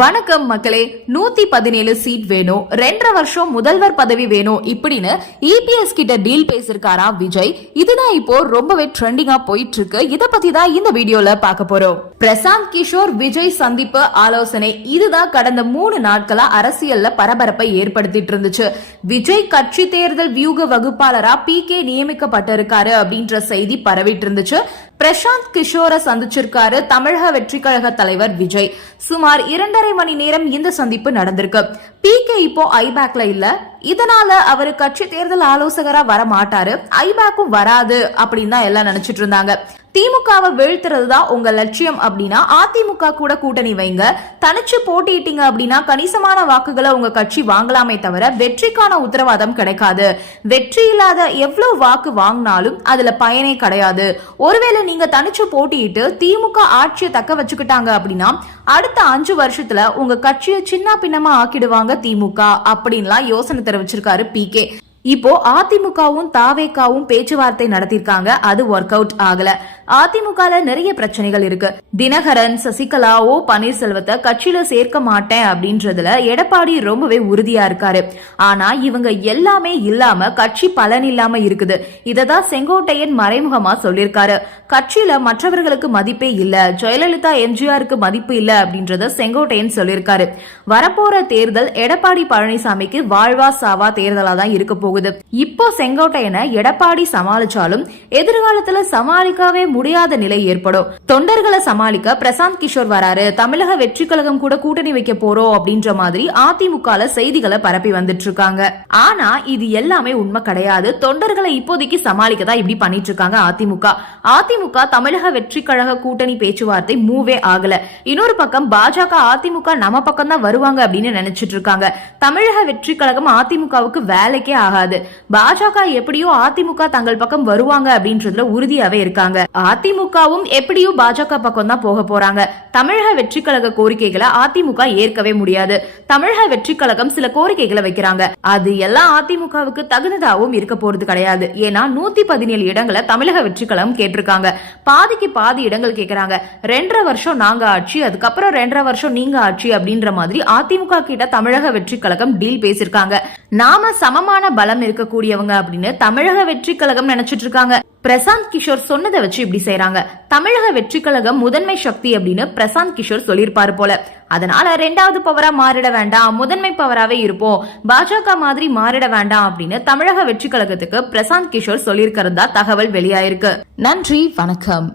வணக்கம் மக்களே. 117 சீட் வேணும், 2.5 வருஷம் முதல்வர் பதவி வேணும் இப்படின்னு இபிஎஸ் கிட்ட டீல் பேசிருக்காரா விஜய். இதுதான் இப்போ ரொம்பவே ட்ரெண்டிங்கா போயிட்டு இருக்கு. இத பத்தி தான் இந்த வீடியோல பார்க்க போறோம். பிரசாந்த் கிஷோர் விஜய் சந்திப்பு ஆலோசனை இதுதான் கடந்த 3 நாட்களா அரசியல்ல பரபரப்பை ஏற்படுத்திட்டு இருந்துச்சு. விஜய் கட்சி தேர்தல் வியூக வகுப்பாளரா PK நியமிக்கப்பட்டிருக்காரு அப்படின்ற செய்தி பரவிட்டு இருந்துச்சு. பிரசாந்த் கிஷோரை சந்திச்சிருக்காரு தமிழக வெற்றி கழக தலைவர் விஜய். சுமார் 2.5 மணி நேரம் இந்த சந்திப்பு நடந்திருக்கு. PK இப்போ ஐபேக்ல இல்ல, இதனால அவரு கட்சி தேர்தல் ஆலோசகரா வர மாட்டாரு, ஐபேக்கும் வராது அப்படின்னு தான் எல்லாம் நினைச்சிட்டு இருந்தாங்க. திமுகவை வீழ்த்துறதுதான் உங்க லட்சியம் அப்படின்னா அதிமுக கூட கூட்டணி வைங்க, தனிச்சு போட்டிட்டீங்க அப்படின்னா கணிசமான வாக்குகளை உங்க கட்சி வாங்கலாமே தவிர வெற்றிக்கான உத்தரவாதம் கிடைக்காது. வெற்றி இல்லாத எவ்வளவு வாக்கு வாங்கினாலும் அதுல பயனே கிடையாது. ஒருவேளை நீங்க தனிச்சு போட்டிட்டு திமுக ஆட்சியை தக்க வச்சுக்கிட்டாங்க அப்படின்னா அடுத்த 5 வருஷத்துல உங்க கட்சியை சின்ன பின்னமா ஆக்கிடுவாங்க திமுக அப்படின்லாம் யோசனை தெரிவிச்சிருக்காரு PK. இப்போ அதிமுகவும் தாவேகாவும் பேச்சுவார்த்தை நடத்திருக்காங்க, அது ஒர்க் அவுட் ஆகல. அதிமுகல நிறைய பிரச்சனைகள் இருக்கு. தினகரன், சசிகலா, பன்னீர்செல்வத்தை கட்சியில சேர்க்க மாட்டேன் அப்படின்றதுல எடப்பாடி ரொம்பவே உறுதியா இருக்காரு. ஆனா இவங்க எல்லாமே இல்லாம கட்சி பலன் இல்லாம இருக்குது. இததான் செங்கோட்டையன் மறைமுகமா சொல்லிருக்காரு. கட்சியில மற்றவர்களுக்கு மதிப்பே இல்ல, ஜெயலலிதா எம்ஜிஆருக்கு மதிப்பு இல்ல அப்படின்றத செங்கோட்டையன் சொல்லிருக்காரு. வரப்போற தேர்தல் எடப்பாடி பழனிசாமிக்கு வாழ்வா சாவா தேர்தலா தான் இருக்க போகுது. இப்போ செங்கோட்டையனை எடப்பாடி சமாளிச்சாலும் எதிர்காலத்துல சமாளிக்கவே முடியாத நிலை ஏற்படும். தொண்டர்களை சமாளிக்க பிரசாந்த் கிஷோர் வராரு, தமிழக வெற்றி கழகம் கூட கூட்டணி வைக்க போறோம் அப்படின்ற மாதிரி அதிமுக செய்திகளை பரப்பி வந்துட்டு இருக்காங்க. ஆனா இது எல்லாமே உண்மை கிடையாது. தொண்டர்களை இப்போதைக்கு சமாளிக்கதான் இப்படி பண்ணிட்டு இருக்காங்க அதிமுக தமிழக வெற்றி கழக கூட்டணி பேச்சுவார்த்தை மூவே ஆகல. இன்னொரு பக்கம் பாஜக அதிமுக நம்ம பக்கம் தான் வருவாங்க அப்படின்னு நினைச்சிட்டு இருக்காங்க. தமிழக வெற்றி கழகம் அதிமுகவுக்கு வேலைக்கே ஆகாது. பாஜக எப்படியோ அதிமுக தங்கள் பக்கம் வருவாங்க அப்படின்றதுல உறுதியாவே இருக்காங்க. அதிமுகவும் எப்படியோ பாஜக பக்கம் தான் போக போறாங்க. தமிழக வெற்றி கழக கோரிக்கைகளை அதிமுக ஏற்கவே முடியாது. தமிழக வெற்றி கழகம் சில கோரிக்கைகளை வைக்கிறாங்க, அது எல்லாம் அதிமுகவுக்கு தகுந்ததாகவும் இருக்க போறது கிடையாது. ஏன்னா 117 இடங்களை தமிழக வெற்றி கழகம் கேட்டிருக்காங்க. பாதிக்கு பாதி இடங்கள் கேட்கிறாங்க. 2.5 வருஷம் நாங்க ஆட்சி, அதுக்கப்புறம் 2.5 வருஷம் நீங்க ஆட்சி அப்படின்ற மாதிரி அதிமுக கிட்ட தமிழக வெற்றி கழகம் டீல் பேசிருக்காங்க. நாம சமமான பலம் இருக்கக்கூடியவங்க அப்படின்னு தமிழக வெற்றி கழகம் நினைச்சிட்டு இருக்காங்க. பிரசாந்த் கிஷோர் சொன்னதை வச்சு இப்படி செய்யறாங்க. தமிழக வெற்றி கழகம் முதன்மை சக்தி அப்படின்னு பிரசாந்த் கிஷோர் சொல்லியிருப்பாரு போல. அதனால 2வது பவரா மாறிட வேண்டாம், முதன்மை பவராவே இருப்போம், பாஜக மாதிரி மாறிட வேண்டாம் அப்படின்னு தமிழக வெற்றி கழகத்துக்கு பிரசாந்த் கிஷோர் சொல்லியிருக்கிறதா தகவல் வெளியாயிருக்கு. நன்றி, வணக்கம்.